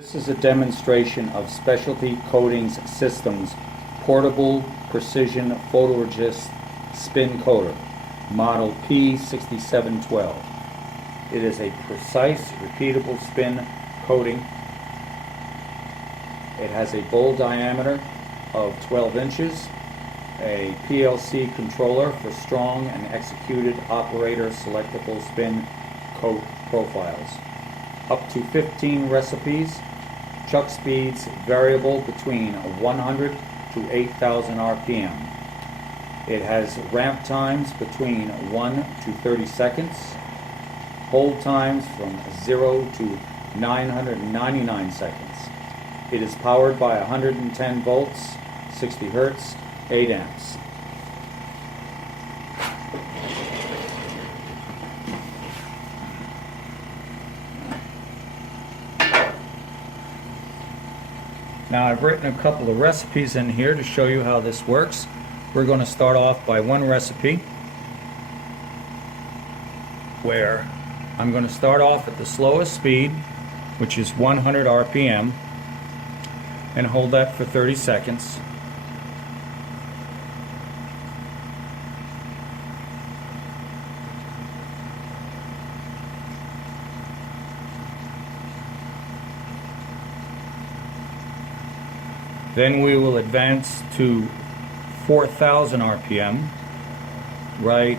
This is a demonstration of Specialty Coatings Systems Portable Precision Photoresist Spin Coater, model P6712. It is a precise, repeatable spin coating. It has a bowl diameter of 12 inches, a PLC controller for strong and executed operator selectable spin coat profiles. Up to 15 recipes. Chuck speeds variable between 100 to 8,000 RPM. It has ramp times between 1 to 30 seconds, hold times from 0 to 999 seconds. It is powered by 110 volts, 60 hertz, 8 amps. Now I've written a couple of recipes in here to show you how this works. We're going to start off by one recipe where I'm going to start off at the slowest speed, which is 100 RPM, and hold that for 30 seconds. Then we will advance to 4,000 RPM right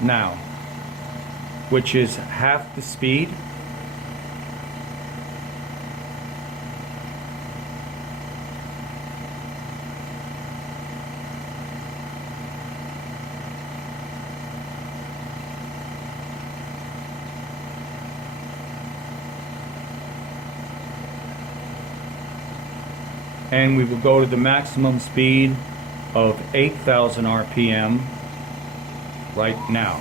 now, which is half the speed. And we will go to the maximum speed of 8,000 RPM right now.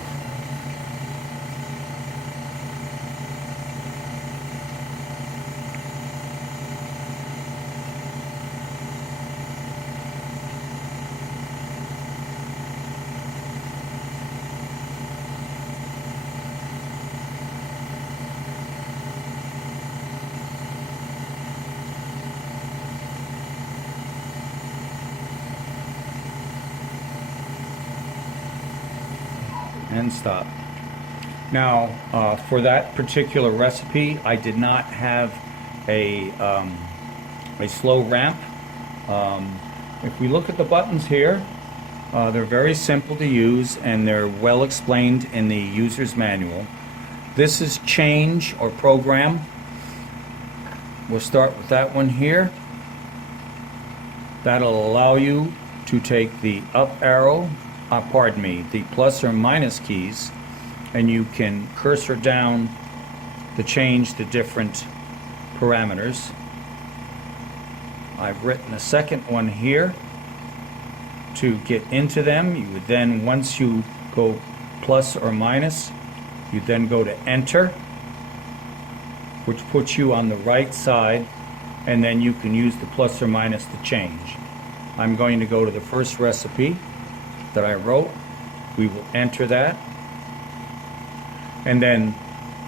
And stop. Now, for that particular recipe, I did not have a slow ramp. If we look at the buttons here, they're very simple to use and they're well explained in the user's manual. This is change or program. We'll start with that one here. That'll allow you to take the up arrow, the plus or minus keys, and you can cursor down to change the different parameters. I've written a second one here to get into them. You would then, once you go plus or minus, you then go to enter, which puts you on the right side, and then you can use the plus or minus to change. I'm going to go to the first recipe that I wrote. We will enter that, and then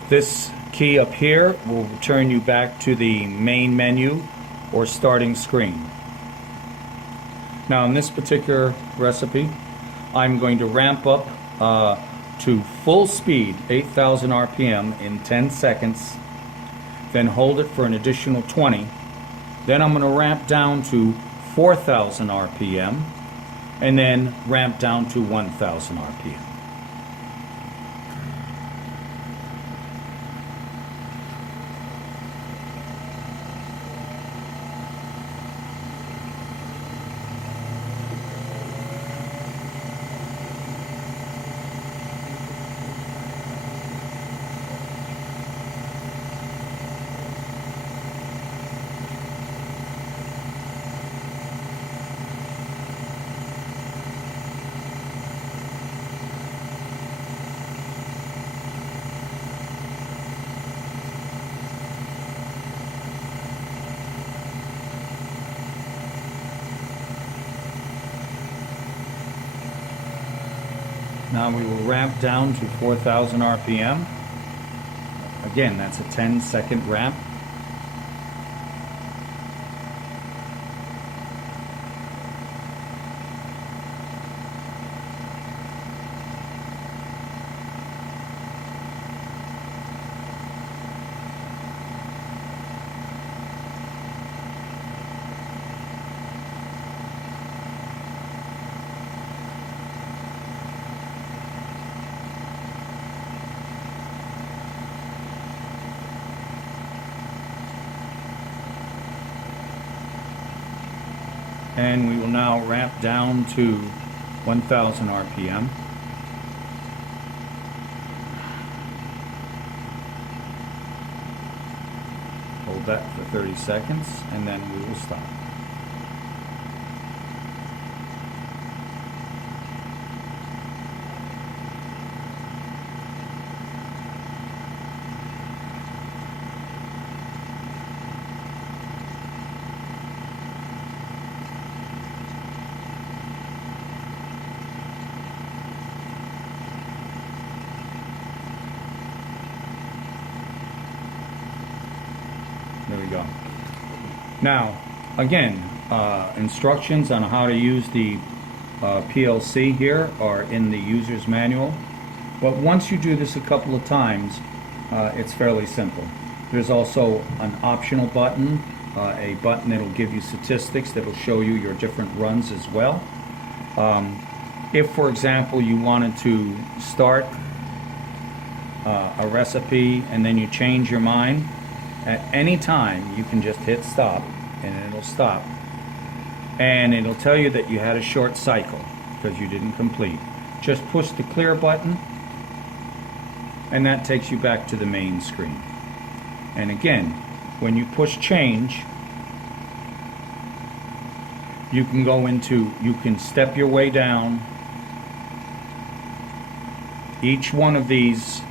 this key up here will return you back to the main menu or starting screen. Now in this particular recipe, I'm going to ramp up to full speed, 8,000 RPM in 10 seconds, then hold it for an additional 20. Then I'm going to ramp down to 4,000 RPM and then ramp down to 1,000 RPM. Now we will ramp down to 4,000 RPM. Again, that's a 10-second ramp. And we will now ramp down to 1000 RPM. Hold that for 30 seconds and then we will stop. There we go. Now, again, instructions on how to use the PLC here are in the user's manual. But once you do this a couple of times, it's fairly simple. There's also an optional button, a button that'll give you statistics that'll show you your different runs as well. If, for example, you wanted to start a recipe and then you change your mind, at any time you can just hit stop and it'll stop, and it'll tell you that you had a short cycle because you didn't complete. Just push the clear button and that takes you back to the main screen. And again, when you push change, you can step your way down. Each one of these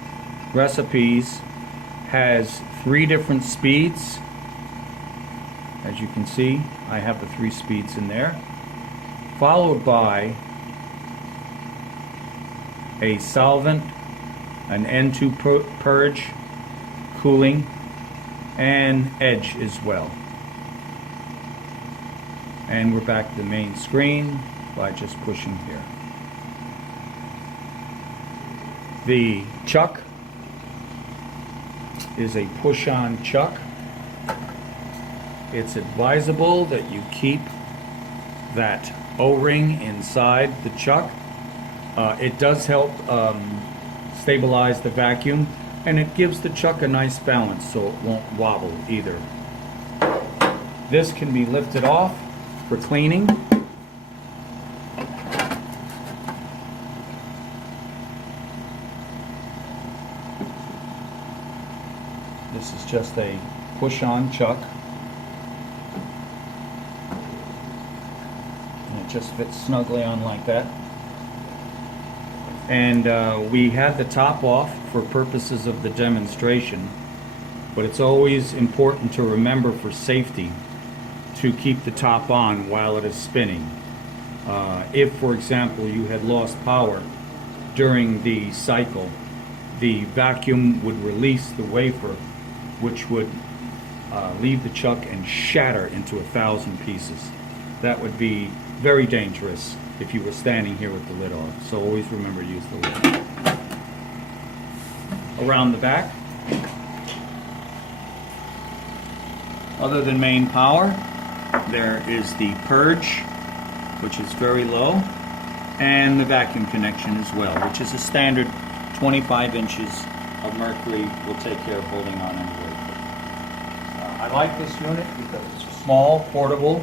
recipes has 3 different speeds. As you can see, I have the 3 speeds in there, followed by a solvent, an N2 purge, cooling, and edge as well. And we're back to the main screen by just pushing here. The chuck is a push-on chuck. It's advisable that you keep that O-ring inside the chuck. It does help stabilize the vacuum, and it gives the chuck a nice balance so it won't wobble either. This can be lifted off for cleaning. This is just a push-on chuck. And it just fits snugly on like that. And we had the top off for purposes of the demonstration, but it's always important to remember for safety to keep the top on while it is spinning. If, for example, you had lost power during the cycle, the vacuum would release the wafer, which would leave the chuck and shatter into 1,000 pieces. That would be very dangerous if you were standing here with the lid off. So always remember to use the lid. Around the back, other than main power, there is the purge, which is very low, and the vacuum connection as well, which is a standard 25 inches of mercury will take care of holding on anyway. I like this unit because it's small, portable.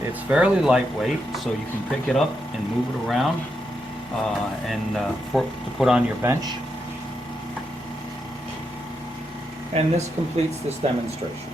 It's fairly lightweight, so you can pick it up and move it around to put on your bench. And this completes this demonstration.